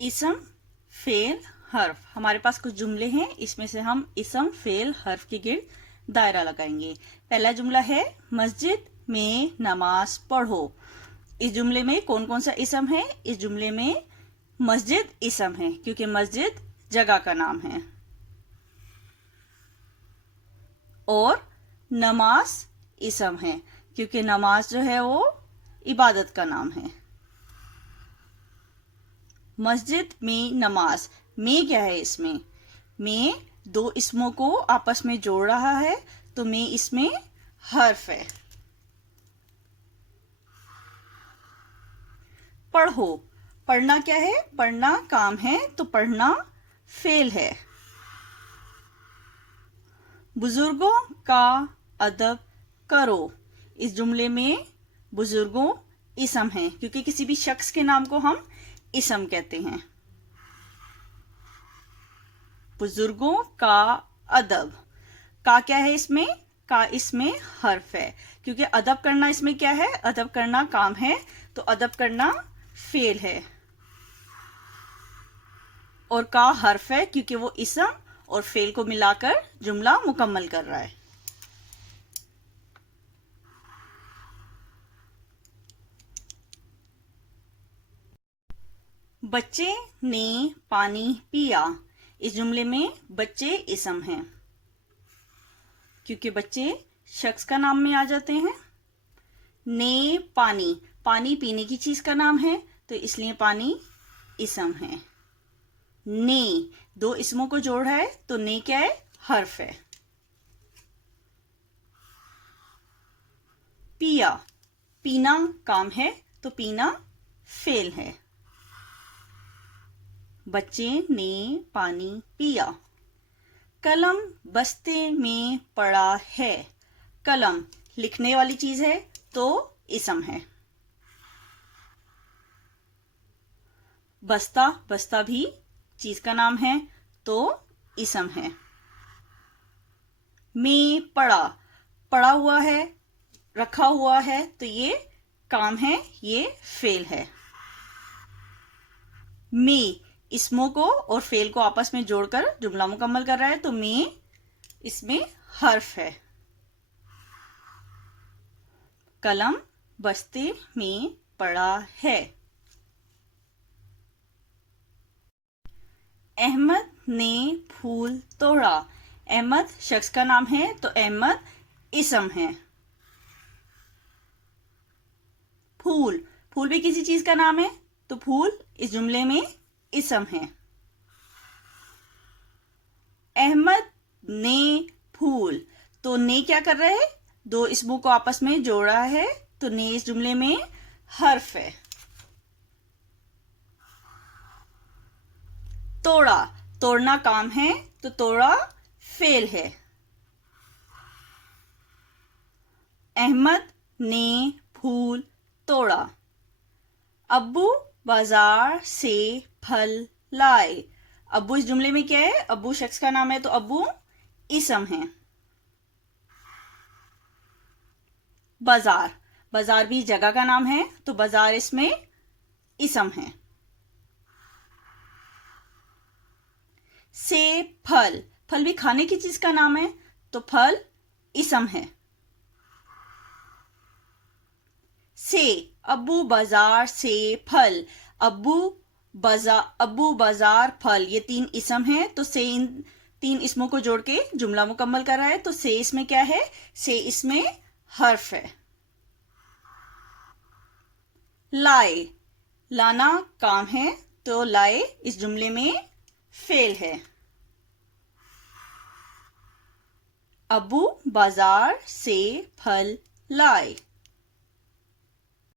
इसम फेल हर्फ। हमारे पास कुछ जुमले हैं, इसमें से हम इसम फेल हर्फ के गिर्द दायरा लगाएंगे। पहला जुमला है मस्जिद में नमाज पढ़ो। इस जुमले में कौन कौन सा इसम है? इस जुमले में मस्जिद इसम है क्योंकि मस्जिद जगह का नाम है, और नमाज इसम है क्योंकि नमाज जो है वो इबादत का नाम है। मस्जिद में नमाज, में क्या है इसमें? में दो इसमों को आपस में जोड़ रहा है, तो में इसमें हर्फ है। पढ़ो, पढ़ना क्या है? पढ़ना काम है, तो पढ़ना फेल है। बुजुर्गों का अदब करो। इस जुमले में बुजुर्गों इसम है क्योंकि किसी भी शख्स के नाम को हम इसम कहते हैं। बुजुर्गों का अदब, का क्या है इसमें? का इसमें हर्फ है क्योंकि अदब करना इसमें क्या है? अदब करना काम है, तो अदब करना फेल है। और का हर्फ है क्योंकि वो इसम और फेल को मिलाकर जुमला मुकम्मल कर रहा है। बच्चे ने पानी पिया। इस जुमले में बच्चे इसम हैं क्योंकि बच्चे शख्स का नाम में आ जाते हैं। ने पानी, पानी पीने की चीज का नाम है, तो इसलिए पानी इसम है। ने दो इसमों को जोड़ है, तो ने क्या है? हर्फ है। पिया, पीना काम है, तो पीना फेल है। बच्चे ने पानी पिया। कलम बस्ते में पड़ा है। कलम लिखने वाली चीज है, तो इसम है। बस्ता, बस्ता भी चीज का नाम है, तो इसम है। में पड़ा, पड़ा हुआ है, रखा हुआ है, तो ये काम है, ये फेल है। में इसमों को और फेल को आपस में जोड़कर जुमला मुकम्मल कर रहा है, तो में इसमें हर्फ है। कलम बस्ते में पड़ा है। अहमद ने फूल तोड़ा। अहमद शख्स का नाम है, तो अहमद इसम है। फूल, फूल भी किसी चीज का नाम है, तो फूल इस जुमले में इसम है। अहमद ने फूल, तो ने क्या कर रहा है? दो इसमों को आपस में जोड़ रहा है, तो ने इस जुमले में हर्फ है। तोड़ा, तोड़ना काम है, तो तोड़ा फेल है। अहमद ने फूल तोड़ा। अब्बू बाजार से फल लाए। अब्बू इस जुमले में क्या है? अब्बू शख्स का नाम है, तो अब्बू इसम है। बाजार, बाजार भी जगह का नाम है, तो बाजार इसमें इसम है। से फल, फल भी खाने की चीज का नाम है, तो फल इसम है। से, अब्बू बाजार से फल, अब्बू बाजार फल, ये तीन इसम है, तो से इन तीन इसमों को जोड़ के जुमला मुकम्मल कर रहा है, तो से इसमें क्या है? से इसमें हर्फ है। लाए, लाना काम है, तो लाए इस जुमले में फेल है। अब्बू बाजार से फल लाए।